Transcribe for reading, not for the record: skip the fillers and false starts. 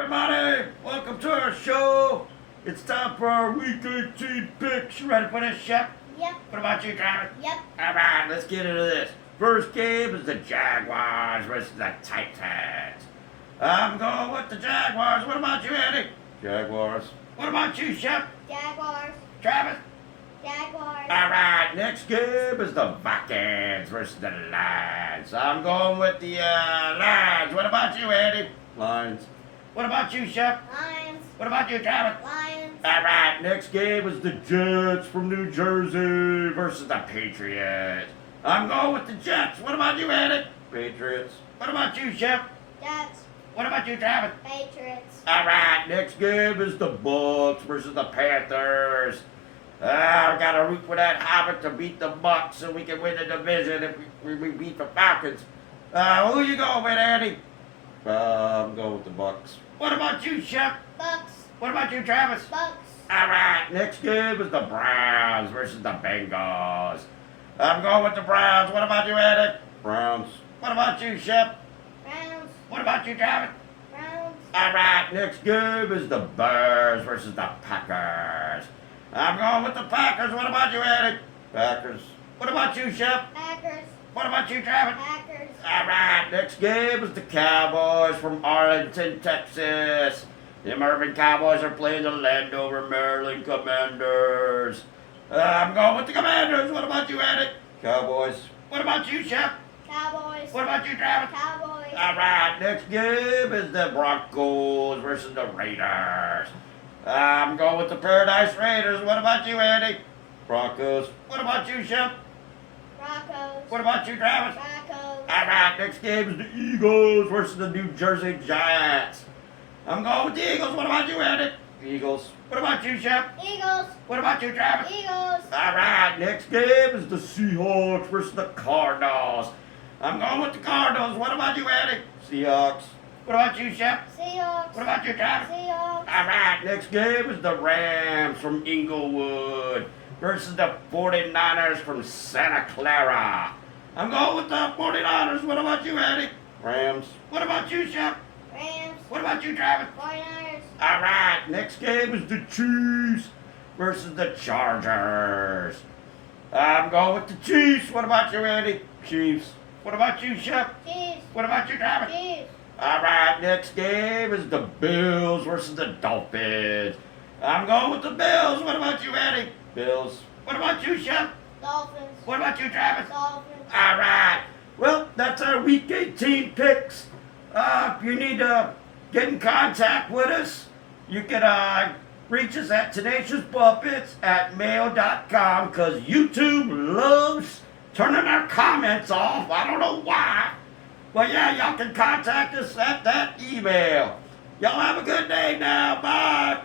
everybody! Welcome to our show. It's time for our Week 18 picks. You ready for this, Shep? Yep. What about you, Travis? Yep. All right, let's get into this. First game is the Jaguars versus the Titans. I'm going with the Jaguars. What about you, Eddie? Jaguars. What about you, Shep? Jaguars. Travis? Jaguars. All right, next game is the Vikings versus the Lions. I'm going with the Lions. What about you, Eddie? Lions. What about you, Shep? Lions. What about you, Travis? Lions. All right, next game is the Jets from New Jersey versus the Patriots. I'm going with the Jets. What about you, Eddie? Patriots. What about you, Shep? Jets. What about you, Travis? Patriots. All right, next game is the Bucks versus the Panthers. We got to root for that Hobbit to beat the Bucks so we can win the division if we beat the Falcons. Who you going with, Andy? I'm going with the Bucks. What about you, Shep? Bucks. What about you, Travis? Bucks. All right, next game is the Browns versus the Bengals. I'm going with the Browns. What about you, Eddie? Browns. What about you, Shep? Browns. What about you, Travis? Browns. All right, next game is the Bears versus the Packers. I'm going with the Packers. What about you, Eddie? Packers. What about you, Shep? Packers. What about you, Travis? Packers. All right, next game is the Cowboys from Arlington, Texas. The American Cowboys are playing the Landover, Maryland Commanders. I'm going with the Commanders. What about you, Eddie? Cowboys. What about you, Shep? Cowboys. What about you, Travis? Cowboys. All right, next game is the Broncos versus the Raiders. I'm going with the Paradise Raiders. What about you, Andy? Broncos. What about you, Shep? Broncos. What about you, Travis? Broncos. All right, next game is the Eagles versus the New Jersey Giants. I'm going with the Eagles. What about you, Andy? Eagles. What about you, Shep? Eagles. What about you, Travis? Eagles. All right, next game is the Seahawks versus the Cardinals. I'm going with the Cardinals. What about you, Andy? Seahawks. What about you, Shep? Seahawks. What about you, Travis? Seahawks. All right, next game is the Rams from Inglewood versus the 49ers from Santa Clara. I'm going with the 49ers. What about you, Eddie? Rams. What about you, Shep? Rams. What about you, Travis? 49ers. All right, next game is the Chiefs versus the Chargers. I'm going with the Chiefs. What about you, Andy? Chiefs. What about you, Shep? Chiefs. What about you, Travis? Chiefs. All right, next game is the Bills versus the Dolphins. I'm going with the Bills. What about you, Eddie? Bills. What about you, Shep? Dolphins. What about you, Travis? Dolphins. All right. Well, that's our Week 18 picks. If you need to get in contact with us, you can reach us at tenaciousbuffets@mail.com because YouTube loves turning our comments off. I don't know why. But yeah, y'all can contact us at that email. Y'all have a good day now. Bye.